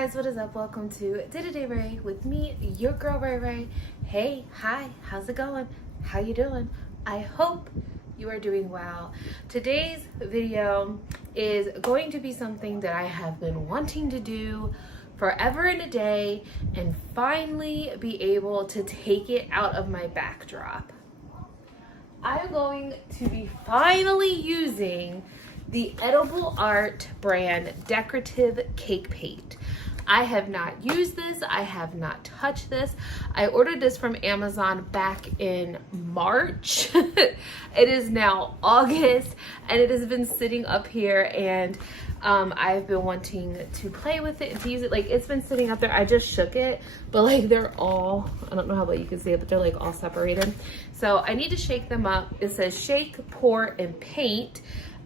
guys, what is up? Welcome to Day Ray with me, your girl Ray Ray. Hey, hi, how's it going? How you doing? I hope you are doing well. Today's video is going to be something that I have been wanting to do forever and a day and finally be able to take it out of my backdrop. I'm going to be finally using the Edibleart brand decorative cake paint. I have not used this. I have not touched this. I ordered this from Amazon back in March. It is now August and it has been sitting up here, and I've been wanting to play with it and to use it. Like, it's been sitting up there. I just shook it, but like they're all, I don't know how well you can see it, but they're like all separated. So I need to shake them up. It says shake, pour, and paint.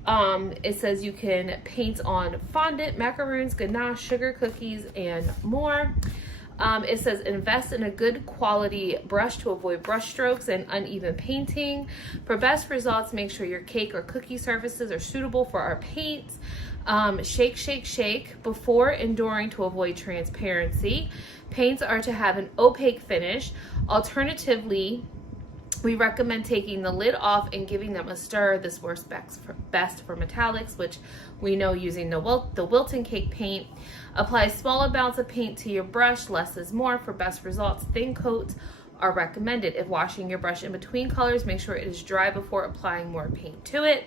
It says you can paint on fondant, macaroons, ganache, sugar cookies, and more. It says invest in a good quality brush to avoid brush strokes and uneven painting. For best results, make sure your cake or cookie surfaces are suitable for our paints. Shake, shake, shake before and during to avoid transparency. Paints are to have an opaque finish. Alternatively, we recommend taking the lid off and giving them a stir. This works best for metallics, which we know using the Wilton cake paint. Apply small amounts of paint to your brush. Less is more. For best results, thin coats are recommended. If washing your brush in between colors, make sure it is dry before applying more paint to it.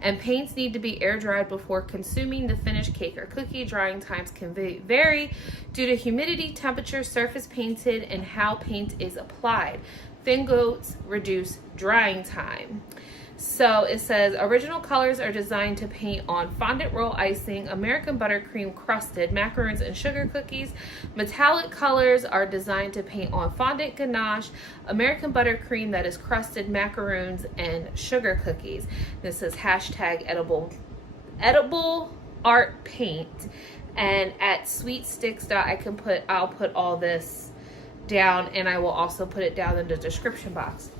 And paints need to be air dried before consuming the finished cake or cookie. Drying times can vary due to humidity, temperature, surface painted, and how paint is applied. Thin coats reduce drying time. So it says original colors are designed to paint on fondant roll icing, American buttercream crusted macaroons, and sugar cookies. Metallic colors are designed to paint on fondant ganache, American buttercream that is crusted macaroons, and sugar cookies. This is hashtag edible art paint. And at SweetSticks, I'll put all this down, and I will also put it down in the description box.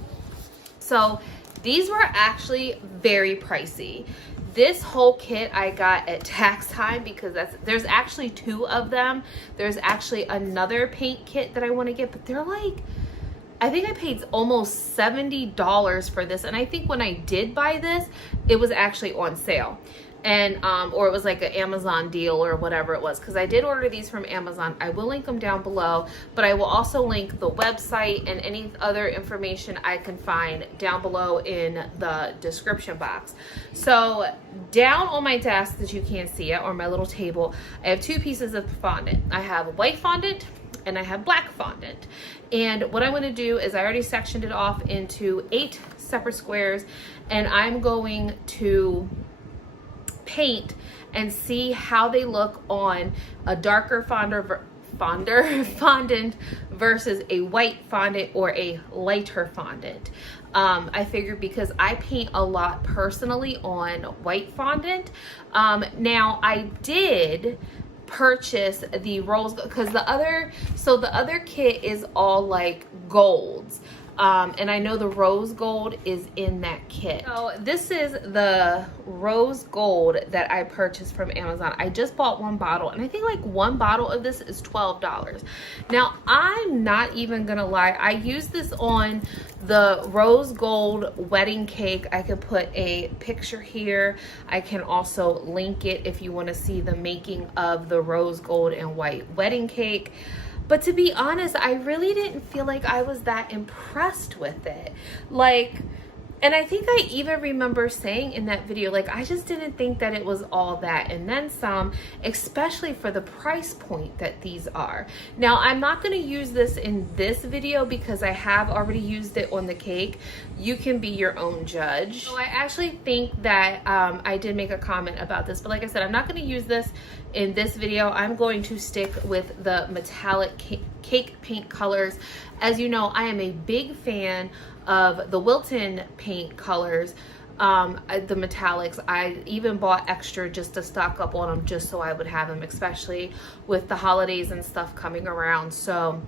So these were actually very pricey. This whole kit I got at tax time because there's actually two of them. There's actually another paint kit that I want to get, but they're like, I think I paid almost $70 for this, and I think when I did buy this, it was actually on sale. And or it was like an Amazon deal or whatever it was, because I did order these from Amazon. I will link them down below, but I will also link the website and any other information I can find down below in the description box. So down on my desk, as you can't see it, or my little table, I have two pieces of fondant. I have white fondant and I have black fondant. And what I'm going to do is I already sectioned it off into 8 separate squares, and I'm going to paint and see how they look on a darker fondant versus a white fondant or a lighter fondant. I figured because I paint a lot personally on white fondant. Now I did purchase the rose because the other kit is all like golds. And I know the rose gold is in that kit. So this is the rose gold that I purchased from Amazon. I just bought one bottle, and I think like one bottle of this is $12. Now, I'm not even gonna lie. I used this on the rose gold wedding cake. I could put a picture here. I can also link it if you want to see the making of the rose gold and white wedding cake. But to be honest, I really didn't feel like I was that impressed with it. Like, and I think I even remember saying in that video, like, I just didn't think that it was all that and then some, especially for the price point that these are. Now, I'm not going to use this in this video because I have already used it on the cake. You can be your own judge. So I actually think that I did make a comment about this, but like I said, I'm not going to use this in this video. I'm going to stick with the metallic cake paint colors. As you know, I am a big fan of the Wilton paint colors, the metallics. I even bought extra just to stock up on them, just so I would have them, especially with the holidays and stuff coming around. So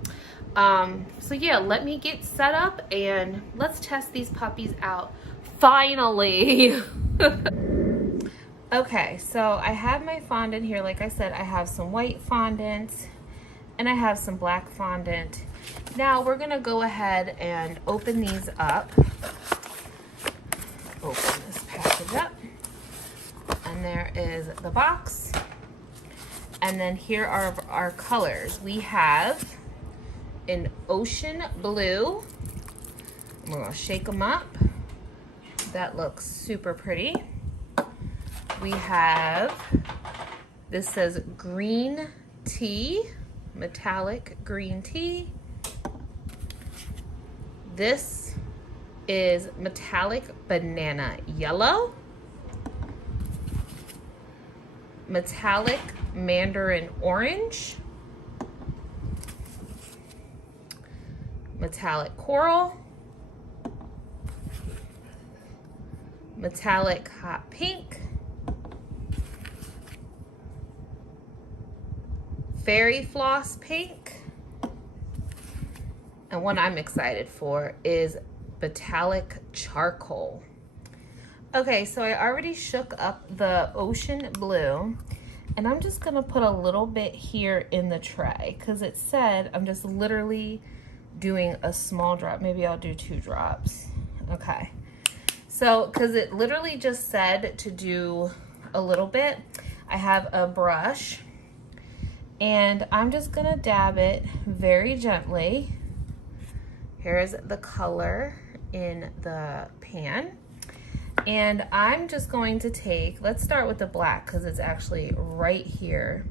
yeah, let me get set up and let's test these puppies out finally. Okay, so I have my fondant here. Like I said, I have some white fondant and I have some black fondant. Now we're gonna go ahead and open these up. Open this package up. And there is the box. And then here are our colors. We have an ocean blue. We're gonna shake them up. That looks super pretty. We have, this says green tea, metallic green tea. This is metallic banana yellow. Metallic mandarin orange. Metallic coral. Metallic hot pink. Fairy floss pink. And one I'm excited for is metallic charcoal. Okay, so I already shook up the ocean blue, and I'm just gonna put a little bit here in the tray because it said I'm just literally doing a small drop. Maybe I'll do 2 drops. Okay, so because it literally just said to do a little bit, I have a brush and I'm just gonna dab it very gently. Here's the color in the pan. And I'm just going to take, let's start with the black because it's actually right here.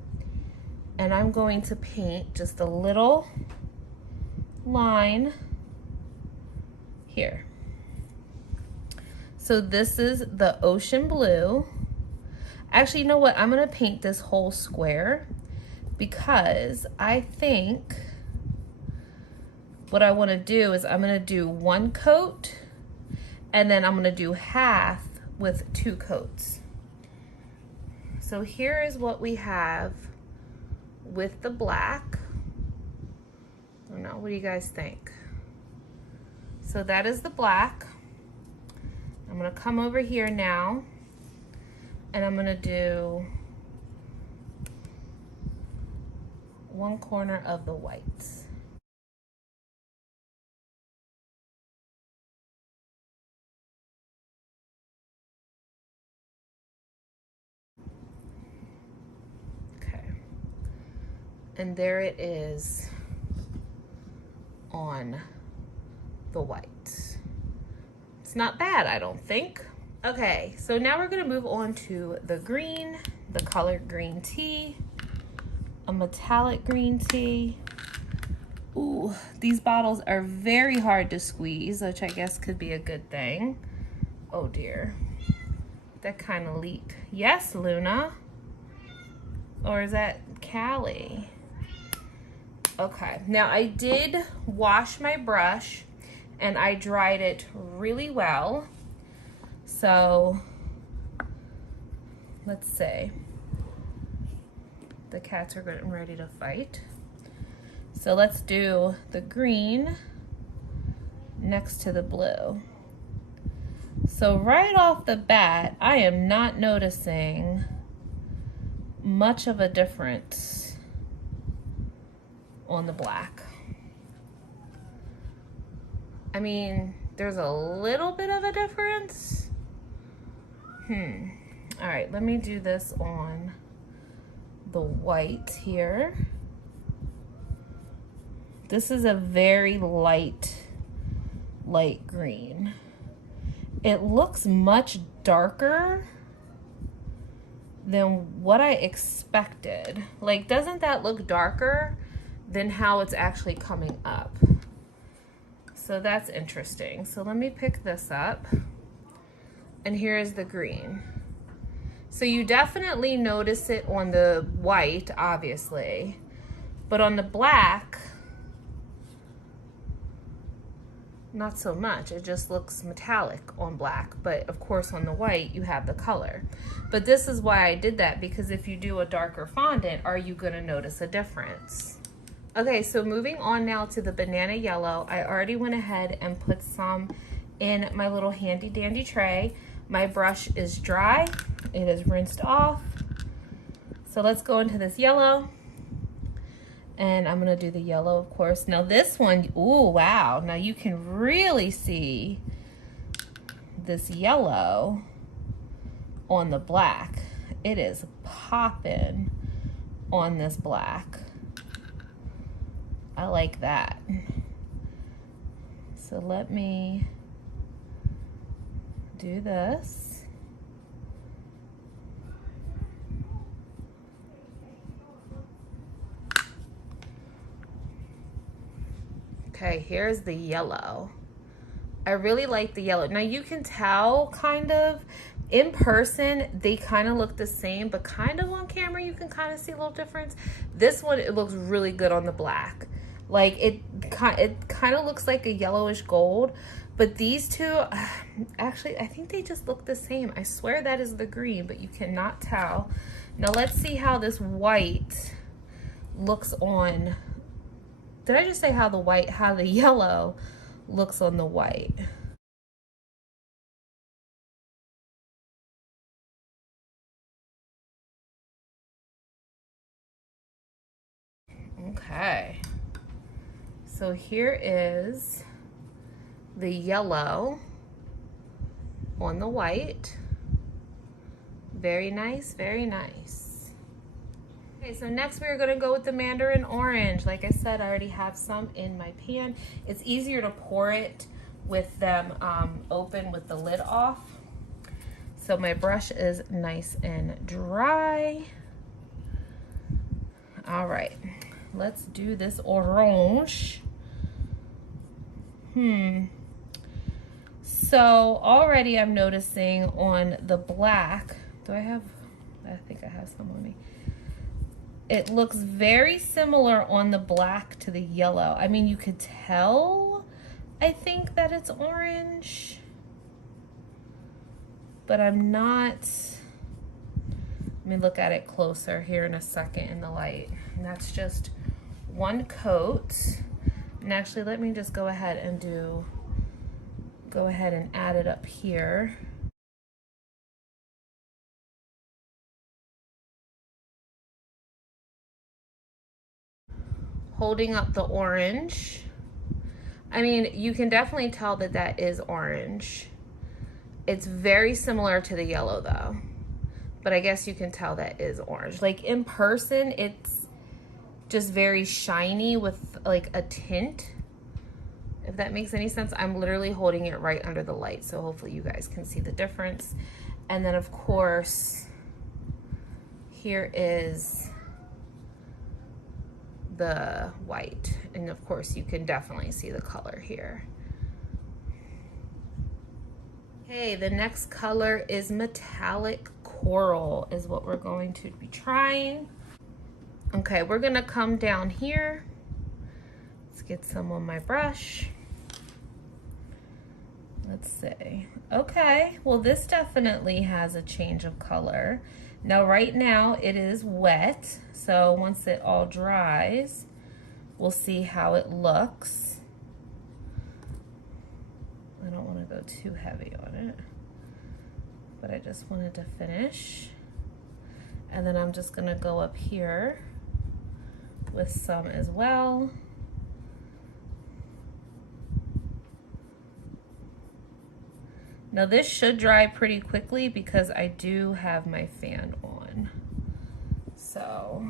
And I'm going to paint just a little line here. So this is the ocean blue. Actually, you know what? I'm gonna paint this whole square because I think what I wanna do is I'm gonna do 1 coat and then I'm gonna do half with 2 coats. So here is what we have with the black. I don't know, what do you guys think? So that is the black. I'm gonna come over here now and I'm gonna do 1 corner of the whites. And there it is on the white. It's not bad, I don't think. Okay, so now we're gonna move on to the green, the color green tea, a metallic green tea. Ooh, these bottles are very hard to squeeze, which I guess could be a good thing. Oh dear, that kind of leaked. Yes, Luna. Or is that Callie? Okay, now I did wash my brush and I dried it really well. So let's see. The cats are getting ready to fight. So let's do the green next to the blue. So right off the bat, I am not noticing much of a difference on the black. I mean, there's a little bit of a difference. All right, let me do this on the white here. This is a very light green. It looks much darker than what I expected. Like, doesn't that look darker than how it's actually coming up? So that's interesting. So let me pick this up. And here is the green. So you definitely notice it on the white, obviously, but on the black, not so much. It just looks metallic on black, but of course on the white you have the color. But this is why I did that, because if you do a darker fondant, are you gonna notice a difference? Okay, so moving on now to the banana yellow. I already went ahead and put some in my little handy dandy tray. My brush is dry it is rinsed off. So let's go into this yellow. And I'm gonna do the yellow, of course. Now this one, ooh, wow. Now you can really see this yellow on the black. It is popping on this black. I like that. So let me do this. Okay, here's the yellow. I really like the yellow. Now you can tell kind of in person, they kind of look the same, but kind of on camera, you can kind of see a little difference. This one, it looks really good on the black. Like it kind of looks like a yellowish gold, but these two, actually, I think they just look the same. I swear that is the green, but you cannot tell. Now let's see how this white looks on. Did I just say how the yellow looks on the white? Okay. So here is the yellow on the white. Very nice, very nice. Okay, so next we're gonna go with the mandarin orange. Like I said, I already have some in my pan. It's easier to pour it with them open with the lid off. So my brush is nice and dry. All right, let's do this orange. So already I'm noticing on the black, I think I have some on me. It looks very similar on the black to the yellow. I mean, you could tell, I think, that it's orange, but I'm not. Let me look at it closer here in a second in the light. And that's just one coat. And actually, let me just go ahead and add it up here. Holding up the orange. I mean, you can definitely tell that that is orange. It's very similar to the yellow though, but I guess you can tell that is orange. Like in person, it's just very shiny with like a tint, if that makes any sense. I'm literally holding it right under the light, so hopefully you guys can see the difference. And then of course, here is the white, and of course you can definitely see the color here. Okay, the next color is metallic coral is what we're going to be trying. Okay, we're gonna come down here. Let's get some on my brush. Let's see. Okay, well this definitely has a change of color. Now right now it is wet, so once it all dries, we'll see how it looks. I don't want to go too heavy on it, but I just wanted to finish. And then I'm just gonna go up here with some as well. Now this should dry pretty quickly because I do have my fan on. So,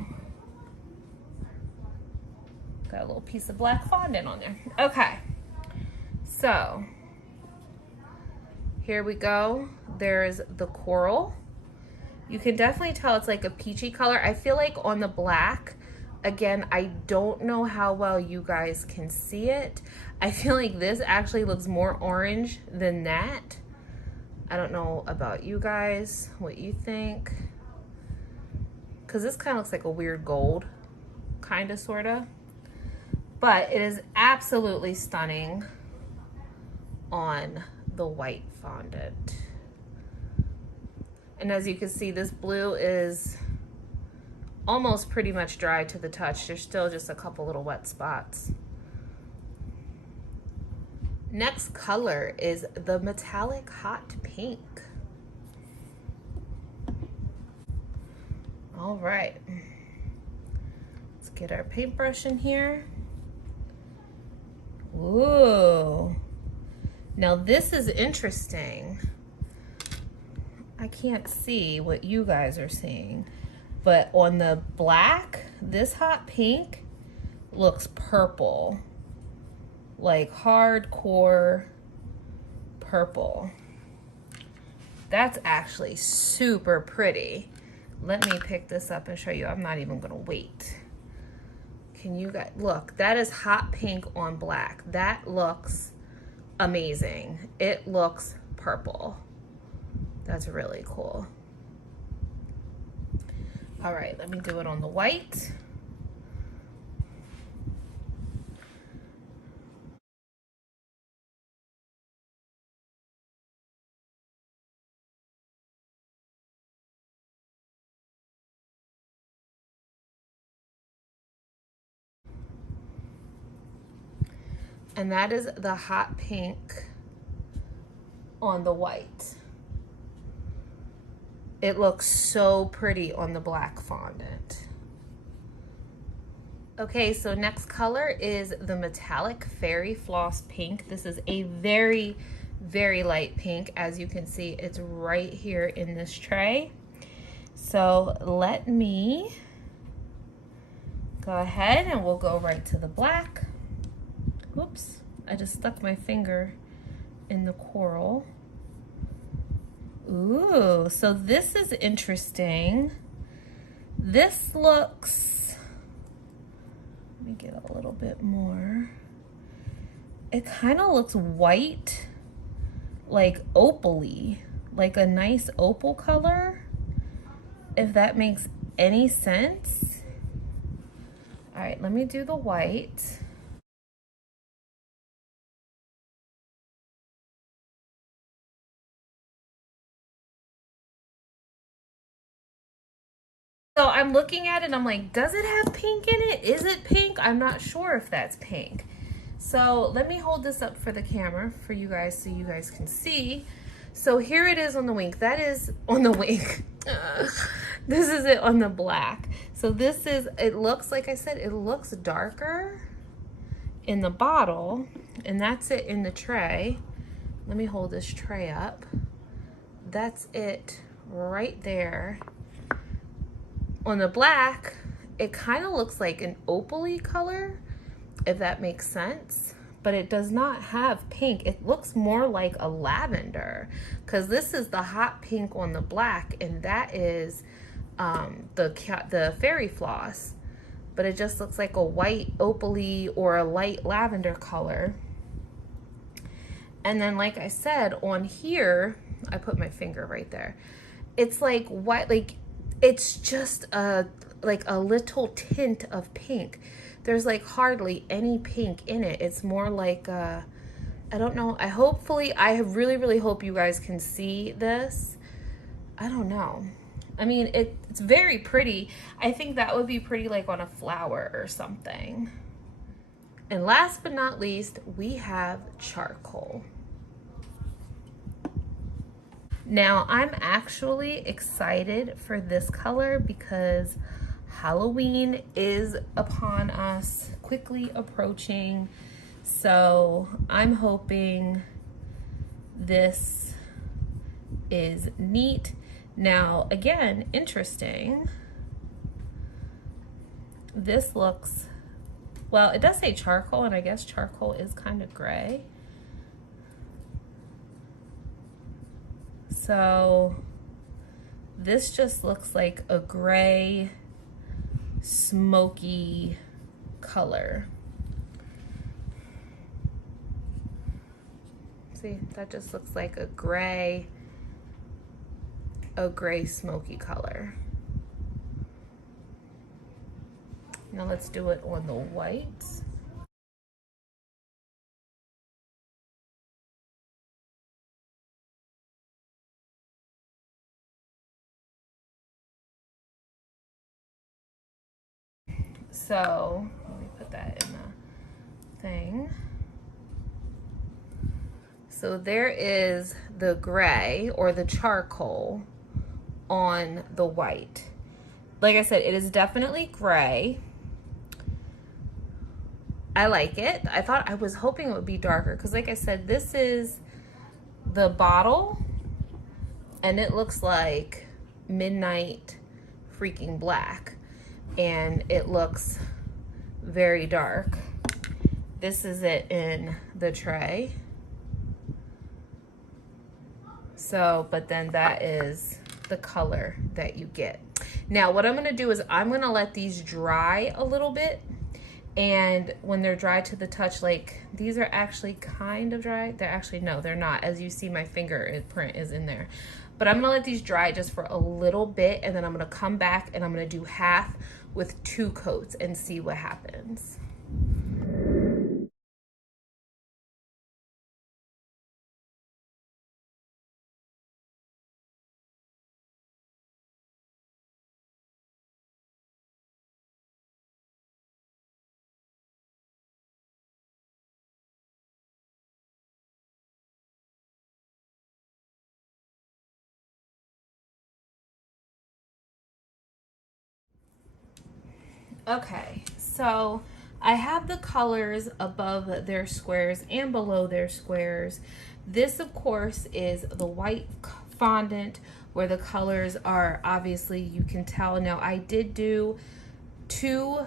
got a little piece of black fondant on there. Okay, so here we go. There's the coral. You can definitely tell it's like a peachy color. I feel like on the black, again, I don't know how well you guys can see it. I feel like this actually looks more orange than that. I don't know about you guys, what you think. Because this kind of looks like a weird gold, kind of, sort of. But it is absolutely stunning on the white fondant. And as you can see, this blue is almost pretty much dry to the touch. There's still just a couple little wet spots. Next color is the metallic hot pink. All right. Let's get our paintbrush in here. Ooh. Now this is interesting. I can't see what you guys are seeing, but on the black, this hot pink looks purple, like hardcore purple. That's actually super pretty. Let me pick this up and show you. I'm not even gonna wait. Can you guys, look, that is hot pink on black. That looks amazing. It looks purple. That's really cool. All right, let me do it on the white. And that is the hot pink on the white. It looks so pretty on the black fondant. Okay, so next color is the metallic fairy floss pink. This is a very, very light pink. As you can see, it's right here in this tray. So let me go ahead and we'll go right to the black. Whoops, I just stuck my finger in the coral. Ooh, so this is interesting. This looks, let me get a little bit more. It kind of looks white, like opal-y, like a nice opal color, if that makes any sense. All right, let me do the white. So I'm looking at it and I'm like, does it have pink in it? Is it pink? I'm not sure if that's pink. So let me hold this up for the camera for you guys so you guys can see. So here it is on the wing. That is on the wing. This is it on the black. So this is, it looks, like I said, it looks darker in the bottle, and that's it in the tray. Let me hold this tray up. That's it right there. On the black, it kind of looks like an opal-y color, if that makes sense, but it does not have pink. It looks more like a lavender, because this is the hot pink on the black, and that is the fairy floss, but it just looks like a white opal-y or a light lavender color. And then, like I said, on here, I put my finger right there. It's like white, like it's just like a little tint of pink. There's like hardly any pink in it. It's more like I don't know. I really hope you guys can see this. I don't know. I mean, it's very pretty. I think that would be pretty like on a flower or something. And last but not least, we have charcoal. Now, I'm actually excited for this color because Halloween is upon us, quickly approaching. So I'm hoping this is neat. Now, again, interesting. This looks, well, it does say charcoal, and I guess charcoal is kind of gray. So this just looks like a gray, smoky color. See, that just looks like a gray smoky color. Now let's do it on the white. So let me put that in the thing. So there is the gray or the charcoal on the white. Like I said, it is definitely gray. I like it. I was hoping it would be darker because like I said, this is the bottle and it looks like midnight freaking black and it looks very dark. This is it in the tray. So, but then that is the color that you get. Now what I'm gonna do is I'm gonna let these dry a little bit, and when they're dry to the touch, like these are actually kind of dry. They're actually, no, they're not. As you see, my fingerprint is in there. But I'm gonna let these dry just for a little bit, and then I'm gonna come back and I'm gonna do half with 2 coats and see what happens. Okay, so I have the colors above their squares and below their squares. This, of course, is the white fondant where the colors are obviously, you can tell. Now, I did do 2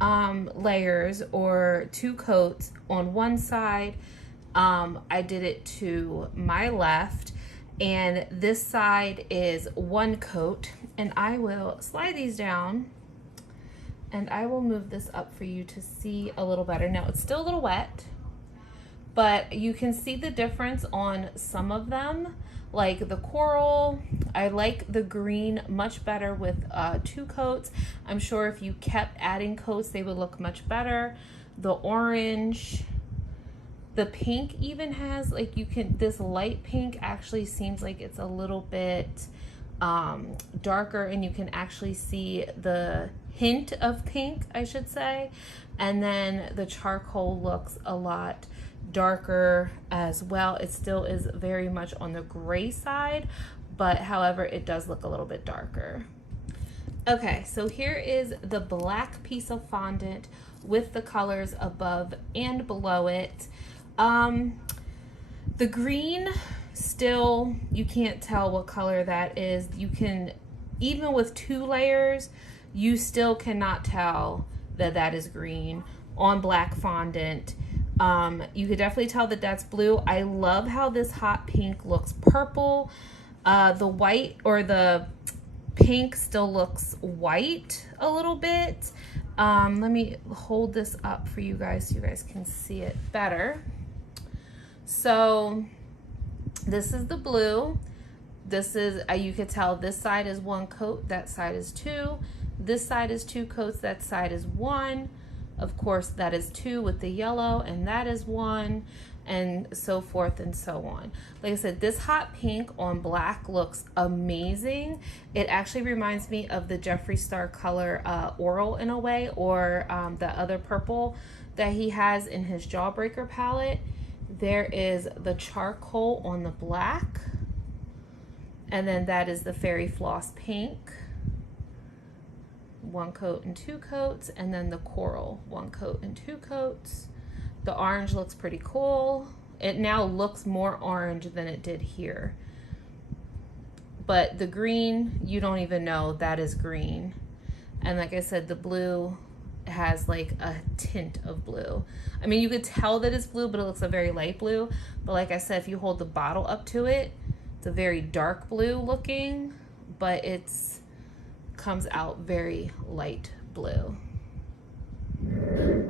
layers or 2 coats on one side. I did it to my left, and this side is 1 coat, and I will slide these down. And I will move this up for you to see a little better. Now it's still a little wet, but you can see the difference on some of them. Like the coral, I like the green much better with 2 coats. I'm sure if you kept adding coats, they would look much better. The orange, the pink even has, like you can, this light pink actually seems like it's a little bit darker, and you can actually see the hint of pink, I should say. And then the charcoal looks a lot darker as well. It still is very much on the gray side, but however, it does look a little bit darker. Okay, so here is the black piece of fondant with the colors above and below it. The green, still, you can't tell what color that is. You can, even with 2 layers, you still cannot tell that that is green on black fondant. You could definitely tell that that's blue. I love how this hot pink looks purple. The white or the pink still looks white a little bit. Let me hold this up for you guys so you guys can see it better. So this is the blue. This is, you could tell this side is 1 coat, that side is 2. This side is 2 coats, that side is 1. Of course, that is 2 with the yellow, and that is 1, and so forth and so on. Like I said, this hot pink on black looks amazing. It actually reminds me of the Jeffree Star color Oral in a way, or the other purple that he has in his Jawbreaker palette. There is the charcoal on the black, and then that is the Fairy Floss pink. 1 coat and 2 coats, and then the coral, 1 coat and 2 coats. The orange looks pretty cool. It now looks more orange than it did here. But the green, you don't even know that is green. And like I said, the blue has like a tint of blue. I mean, you could tell that it's blue, but it looks a very light blue. But like I said, if you hold the bottle up to it, it's a very dark blue looking, but it's comes out very light blue.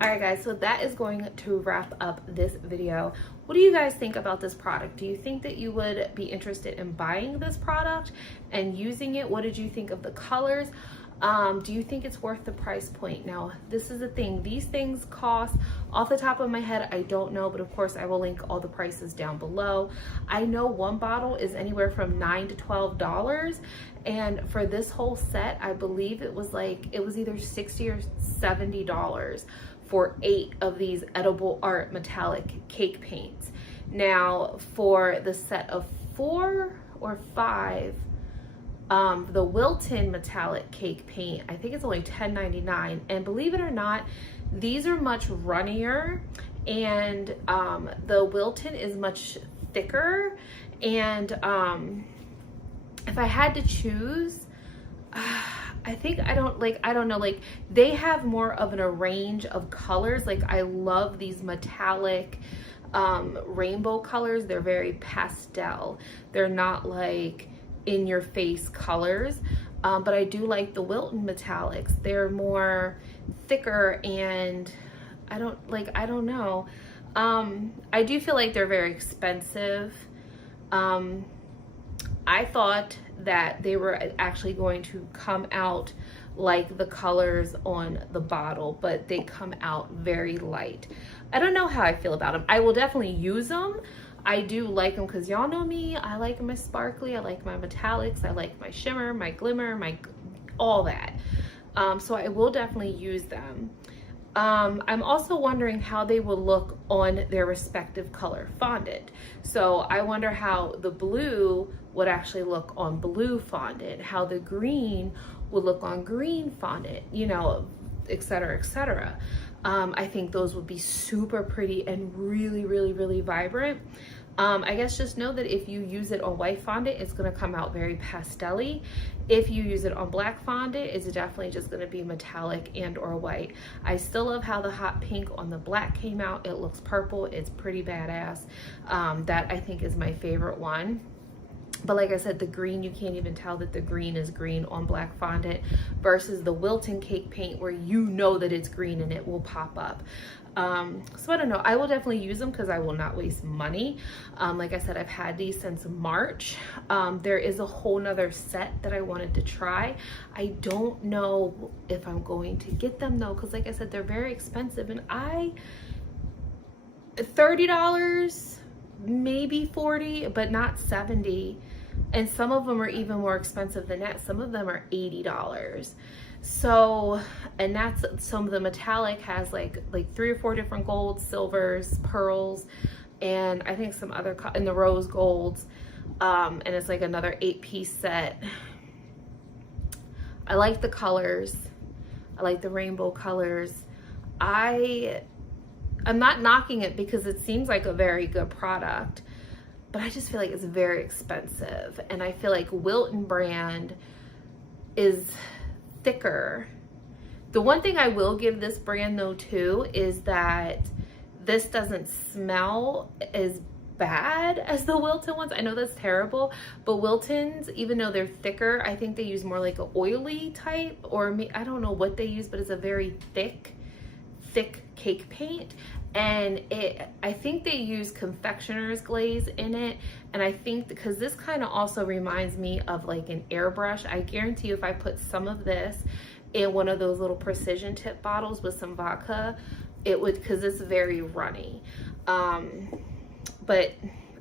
All right guys, so that is going to wrap up this video. What do you guys think about this product? Do you think that you would be interested in buying this product and using it? What did you think of the colors? Do you think it's worth the price point? Now, this is the thing. These things cost, off the top of my head, I don't know, but of course I will link all the prices down below. I know 1 bottle is anywhere from $9 to $12. And for this whole set, I believe it was either $60 or $70 for 8 of these Edibleart metallic cake paints. Now, for the set of 4 or 5, The Wilton metallic cake paint, I think it's only $10.99, and believe it or not, these are much runnier, and the Wilton is much thicker. And if I had to choose, I think I don't know, like they have more of a range of colors. Like I love these metallic rainbow colors. They're very pastel. They're not like in your face colors. But I do like the Wilton metallics. They're more thicker, and I don't know. I do feel like they're very expensive. I thought that they were actually going to come out like the colors on the bottle, but they come out very light. I don't know how I feel about them. I will definitely use them. I do like them because y'all know me. I like my sparkly, I like my metallics, I like my shimmer, my glimmer, my all that. So I will definitely use them. I'm also wondering how they will look on their respective color fondant. So I wonder how the blue would actually look on blue fondant, how the green would look on green fondant, you know, et cetera, et cetera. I think those would be super pretty and really, really, really vibrant. I guess just know that if you use it on white fondant, it's going to come out very pastel-y. If you use it on black fondant, it's definitely just going to be metallic and or white. I still love how the hot pink on the black came out. It looks purple. It's pretty badass. That I think is my favorite one. But like I said, the green, you can't even tell that the green is green on black fondant versus the Wilton cake paint where you know that it's green and it will pop up. So I don't know. I will definitely use them because I will not waste money. Like I said, I've had these since March. There is a whole nother set that I wanted to try. I don't know if I'm going to get them though, because like I said, they're very expensive, and $30, maybe $40, but not $70. And some of them are even more expensive than that. Some of them are $80. So, and that's, some of the metallic has like 3 or 4 different golds, silvers, pearls, and I think some other, and the rose golds. And it's like another 8-piece set. I like the colors. I like the rainbow colors. I'm not knocking it because it seems like a very good product, but I just feel like it's very expensive. And I feel like Wilton brand is thicker. The one thing I will give this brand though too is that this doesn't smell as bad as the Wilton ones. I know that's terrible, but Wiltons, even though they're thicker, I think they use more like an oily type, or I don't know what they use, but it's a very thick cake paint. And I think they use confectioner's glaze in it. And I think because this kind of also reminds me of like an airbrush. I guarantee you if I put some of this in one of those little precision tip bottles with some vodka, it would, because it's very runny. But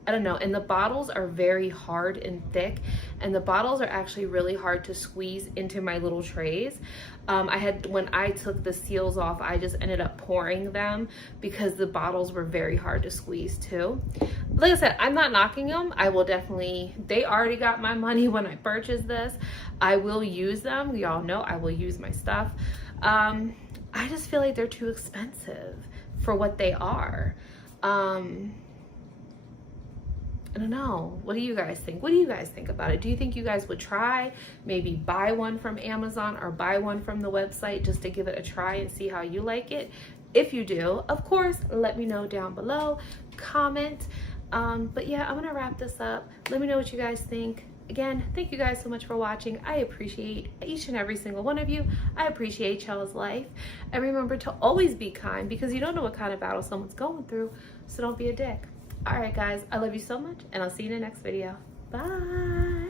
I don't know. And the bottles are very hard and thick, and the bottles are actually really hard to squeeze into my little trays. When I took the seals off, I just ended up pouring them because the bottles were very hard to squeeze too. Like I said, I'm not knocking them. I will definitely, they already got my money when I purchased this. I will use them. Y'all know I will use my stuff. I just feel like they're too expensive for what they are. I don't know. What do you guys think? What do you guys think about it? Do you think you guys would try, maybe buy one from Amazon or buy one from the website just to give it a try and see how you like it? If you do, of course, let me know down below, comment. But yeah, I'm gonna wrap this up. Let me know what you guys think. Again, thank you guys so much for watching. I appreciate each and every single one of you. I appreciate y'all's life. And remember to always be kind, because you don't know what kind of battle someone's going through, so don't be a dick. All right, guys, I love you so much, and I'll see you in the next video. Bye.